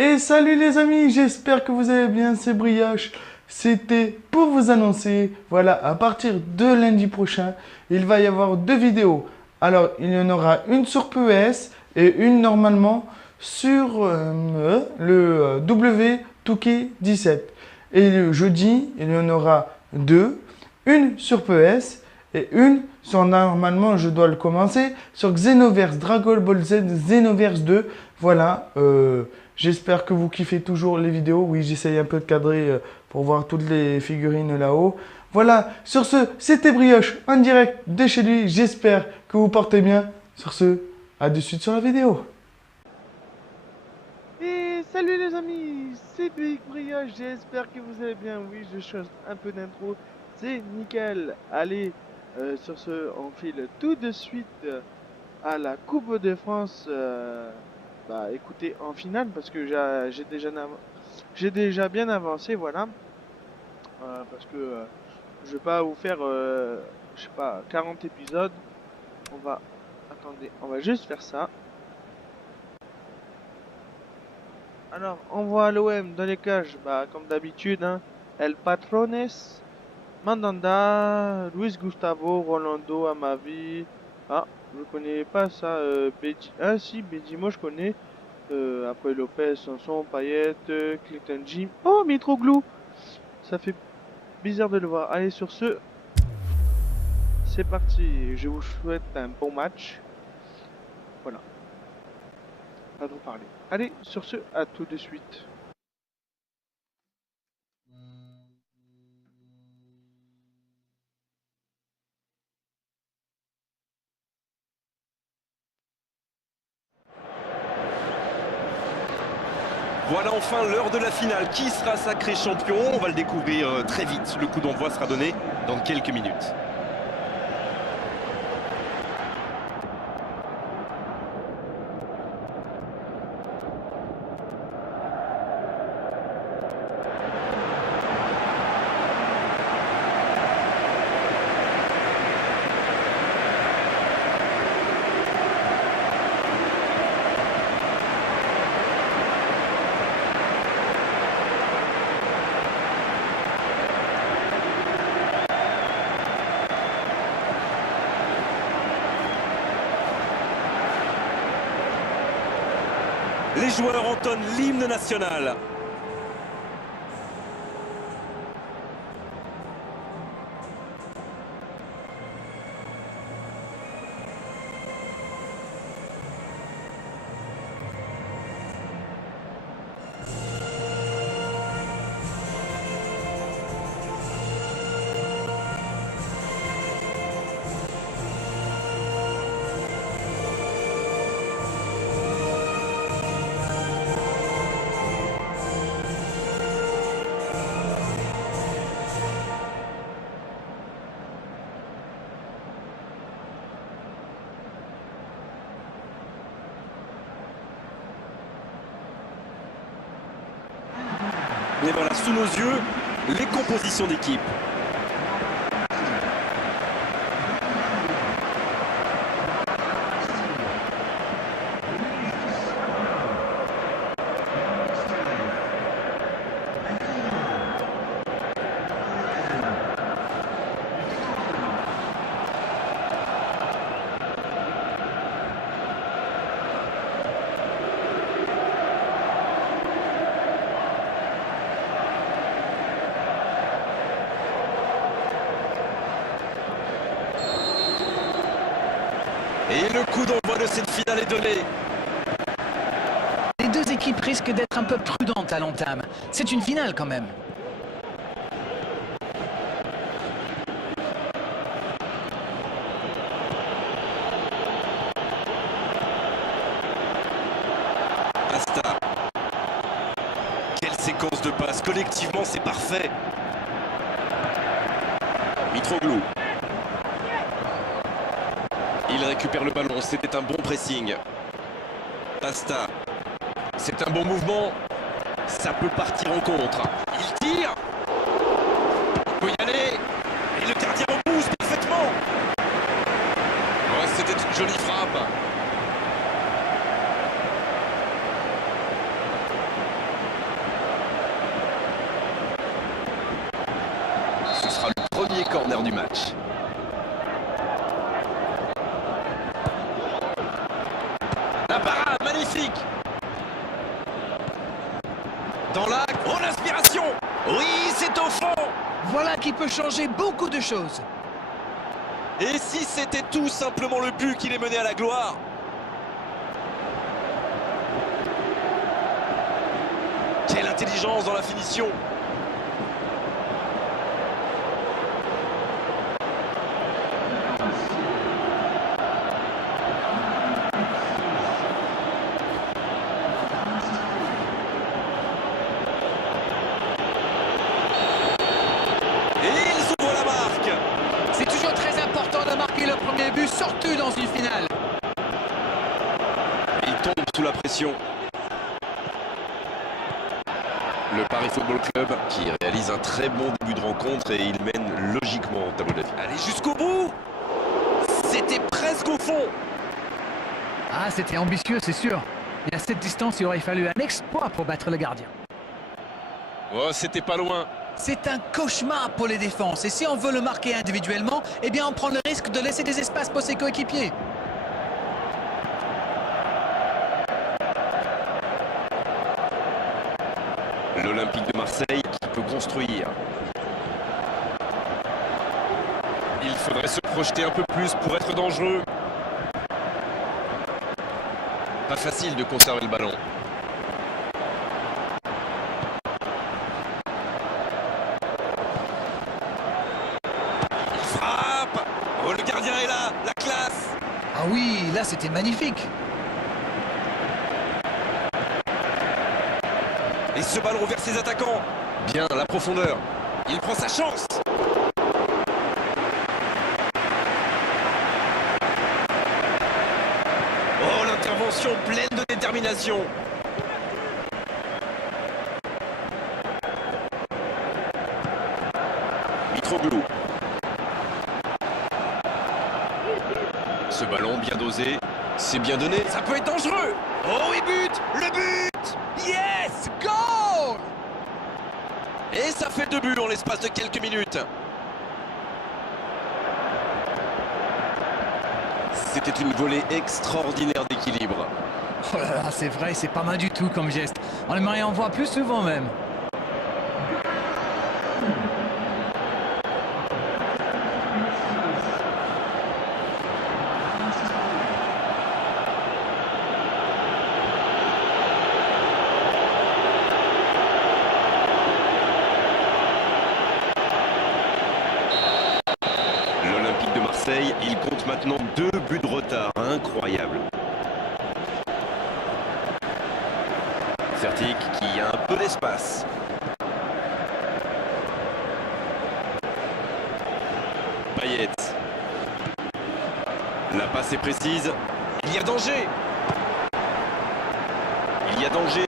Et salut les amis, j'espère que vous allez bien, c'est Brioche. C'était pour vous annoncer, voilà, à partir de lundi prochain, il va y avoir deux vidéos. Alors, il y en aura une sur PES et une normalement sur le W2K17. Et le jeudi, il y en aura deux, une sur PES et une sur, normalement, je dois le commencer, sur Xenoverse, Dragon Ball Z, Xenoverse 2. Voilà, j'espère que vous kiffez toujours les vidéos. Oui, j'essaye un peu de cadrer pour voir toutes les figurines là-haut. Voilà, sur ce, c'était Brioche en direct de chez lui. J'espère que vous portez bien. Sur ce, à de suite sur la vidéo. Et salut les amis, c'est Big Brioche. J'espère que vous allez bien. Oui, je change un peu d'intro. C'est nickel. Allez, sur ce, on file tout de suite à la Coupe de France. Bah, écoutez, en finale, parce que j'ai déjà bien avancé, voilà. Parce que je vais pas vous faire, je sais pas, 40 épisodes. Attendez, on va juste faire ça. Alors, on voit l'OM dans les cages, bah, comme d'habitude, hein. El Patrones, Mandanda, Luis Gustavo, Rolando, Amavi. Ah, je connais pas ça. Ah si, Bedimo, je connais. Après Lopez, Sanson, Payet, Clinton Jim. Oh, Mitroglou! Ça fait bizarre de le voir. Allez, sur ce, c'est parti. Je vous souhaite un bon match. Voilà, pas trop parler. Allez, sur ce, à tout de suite. Voilà enfin l'heure de la finale. Qui sera sacré champion? On va le découvrir très vite. Le coup d'envoi sera donné dans quelques minutes. Les joueurs entonnent l'hymne national. Et voilà, sous nos yeux, les compositions d'équipe. Et le coup d'envoi de cette finale est donné. Les deux équipes risquent d'être un peu prudentes à l'entame. C'est une finale quand même. Asta. Quelle séquence de passes. Collectivement, c'est parfait. Mitroglou. Il récupère le ballon, c'était un bon pressing. Pasta. C'est un bon mouvement. Ça peut partir en contre. Il tire. Il peut y aller. Et le gardien repousse parfaitement. Ouais, c'était une jolie frappe. l'heure du match. La parade, magnifique. Dans l'axe, oh l'inspiration. Oui, c'est au fond. Voilà qui peut changer beaucoup de choses. Et si c'était tout simplement le but qui les menait à la gloire? Quelle intelligence dans la finition. C'est toujours très important de marquer le premier but, surtout dans une finale. Il tombe sous la pression. Le Paris Football Club qui réalise un très bon début de rencontre et il mène logiquement au tableau d'affiche. Allez jusqu'au bout. C'était presque au fond. Ah, c'était ambitieux, c'est sûr. Et à cette distance, il aurait fallu un exploit pour battre le gardien. Oh, c'était pas loin. C'est un cauchemar pour les défenses. Et si on veut le marquer individuellement, eh bien on prend le risque de laisser des espaces pour ses coéquipiers. L'Olympique de Marseille qui peut construire. Il faudrait se projeter un peu plus pour être dangereux. Pas facile de conserver le ballon. Il frappe. Oh, le gardien est là, la classe. Ah oui, là c'était magnifique. Et ce ballon vers ses attaquants. Bien, la profondeur. Il prend sa chance. Oh, l'intervention pleine de détermination. Mitroglou. Ce ballon bien dosé. C'est bien donné. Ça peut être dangereux. Oh, il bute. Le but. Yes, goal! Et ça fait 2 buts en l'espace de quelques minutes. C'était une volée extraordinaire d'équilibre. Oh là là, c'est vrai, c'est pas mal du tout comme geste. On aimerait en voir plus souvent même. L'Olympique de Marseille, il compte maintenant 2 buts de retard. Incroyable. Fertig qui a un peu d'espace. Payet. La passe est précise. Il y a danger. Il y a danger.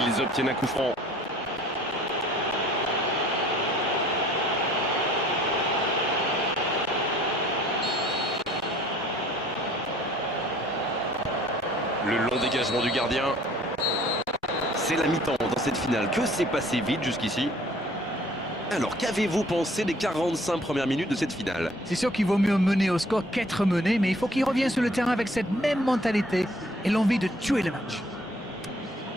Ils obtiennent un coup franc. Le long dégagement du gardien. C'est la mi-temps dans cette finale. Que s'est passé vite jusqu'ici? Alors, qu'avez-vous pensé des 45 premières minutes de cette finale? C'est sûr qu'il vaut mieux mener au score qu'être mené, mais il faut qu'il revienne sur le terrain avec cette même mentalité et l'envie de tuer le match.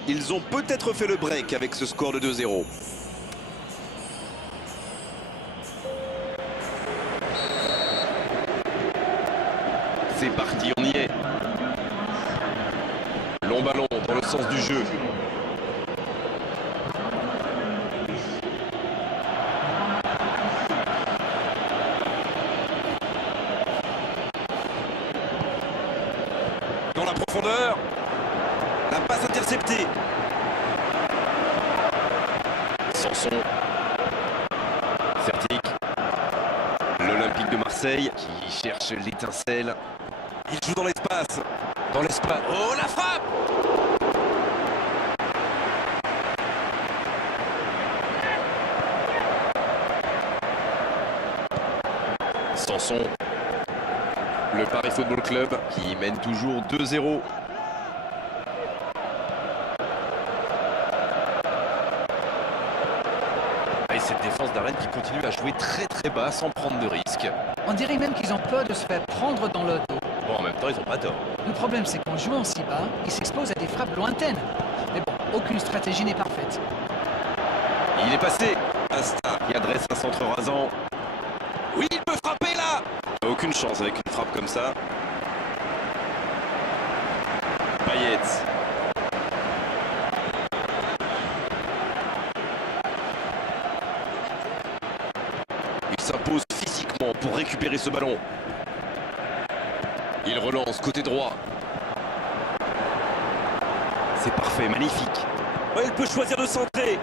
Ils ont peut-être fait le break avec ce score de 2-0. C'est parti, on y est. Long ballon dans le sens du jeu. Dans la profondeur. La passe interceptée. Sanson. Fertig. L'Olympique de Marseille qui cherche l'étincelle. Il joue dans l'espace. Dans l'espace. Oh, la frappe! Sanson. Le Paris Football Club qui mène toujours 2-0. Et cette défense d'Arène qui continue à jouer très bas sans prendre de risques. On dirait même qu'ils ont peur de se faire prendre dans le dos. Bon, en même temps, ils n'ont pas tort. Le problème, c'est qu'en jouant si bas, ils s'exposent à des frappes lointaines. Mais bon, aucune stratégie n'est parfaite. Il est passé. Asta qui adresse un centre rasant. Oui, il peut frapper là. Aucune chance avec une frappe comme ça. Payet. Il s'impose physiquement pour récupérer ce ballon. Il relance côté droit. C'est parfait, magnifique. Oh, il peut choisir de centrer.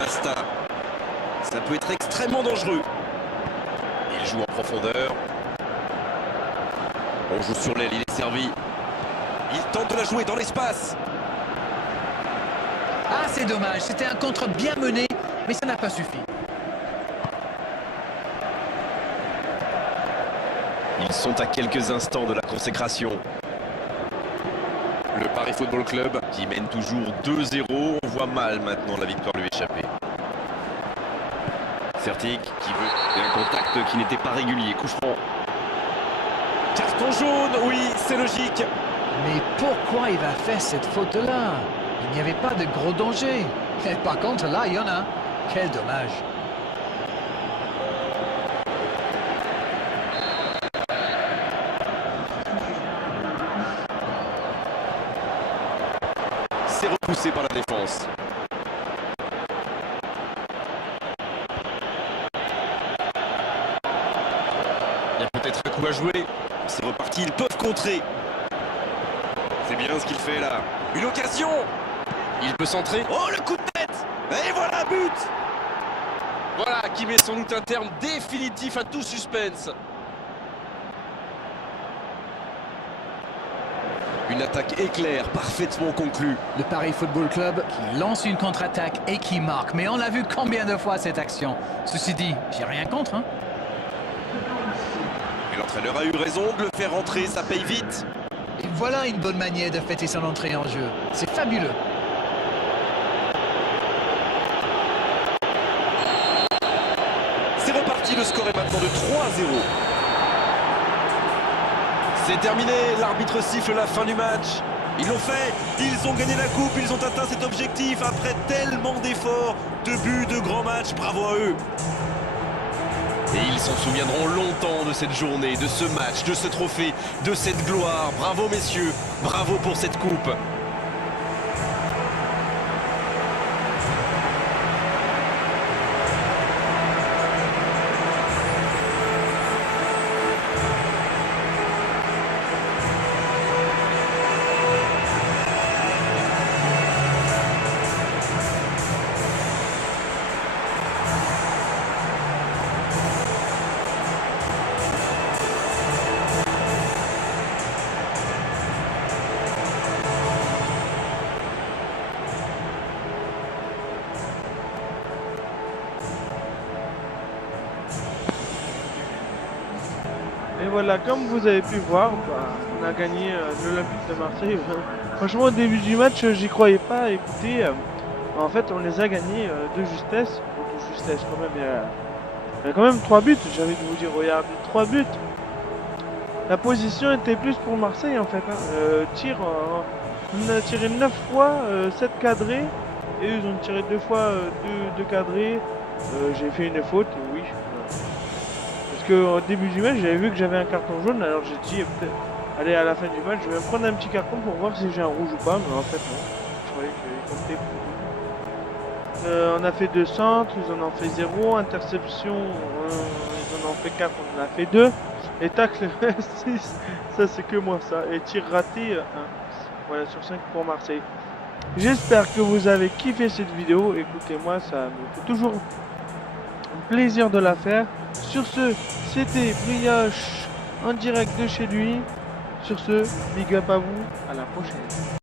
Asta. Ça peut être extrêmement dangereux. Il joue en profondeur. On joue sur l'aile, il est servi. Il tente de la jouer dans l'espace. Ah, c'est dommage, c'était un contre bien mené, mais ça n'a pas suffi. Ils sont à quelques instants de la consécration. Le Paris Football Club qui mène toujours 2-0. On voit mal maintenant la victoire lui échapper. Fertig qui veut un contact qui n'était pas régulier. Coup franc. Carton jaune, oui, c'est logique. Mais pourquoi il va faire cette faute-là? Il n'y avait pas de gros danger. Et par contre, là, il y en a. Quel dommage. C'est repoussé par la défense. Il y a peut-être un coup à jouer. C'est reparti, ils peuvent contrer. C'est bien ce qu'il fait là. Une occasion. Il peut centrer. Oh, le coup de tête. Et voilà, but. Voilà qui met sans doute un terme définitif à tout suspense. Une attaque éclair, parfaitement conclue. Le Paris Football Club qui lance une contre-attaque et qui marque. Mais on l'a vu combien de fois cette action. Ceci dit, j'ai rien contre. Hein. Et l'entraîneur a eu raison de le faire rentrer, ça paye vite. Et voilà une bonne manière de fêter son entrée en jeu. C'est fabuleux. C'est reparti, le score est maintenant de 3-0. C'est terminé, l'arbitre siffle la fin du match. Ils l'ont fait, ils ont gagné la coupe, ils ont atteint cet objectif après tellement d'efforts, de buts, de grands matchs, bravo à eux. Et ils s'en souviendront longtemps de cette journée, de ce match, de ce trophée, de cette gloire. Bravo messieurs, bravo pour cette coupe. Et voilà, comme vous avez pu voir, on a gagné l'Olympique de Marseille. Franchement, au début du match, j'y croyais pas. Écoutez, en fait, on les a gagnés de justesse. De justesse, quand même. Il y a quand même 3 buts. J'ai envie de vous dire, regardez, 3 buts. La position était plus pour Marseille, en fait. Hein. On a tiré 9 fois, 7 cadrés. Et ils ont tiré 2 fois 2 cadrés. J'ai fait une faute, oui. Au début du match, j'avais vu que j'avais un carton jaune, alors j'ai dit peut-être allez, à la fin du match je vais me prendre un petit carton pour voir si j'ai un rouge ou pas, mais en fait non, je croyais qu'il comptait. On a fait 2 centres, ils en ont fait 0, interception, ils en ont fait 4, on en a fait 2, et tacle 6, ça c'est que moi ça, et tir raté 1, voilà sur 5 pour Marseille. J'espère que vous avez kiffé cette vidéo, écoutez moi ça me fait toujours plaisir de la faire. Sur ce, c'était Brioche en direct de chez lui. Sur ce, big up à vous, à la prochaine.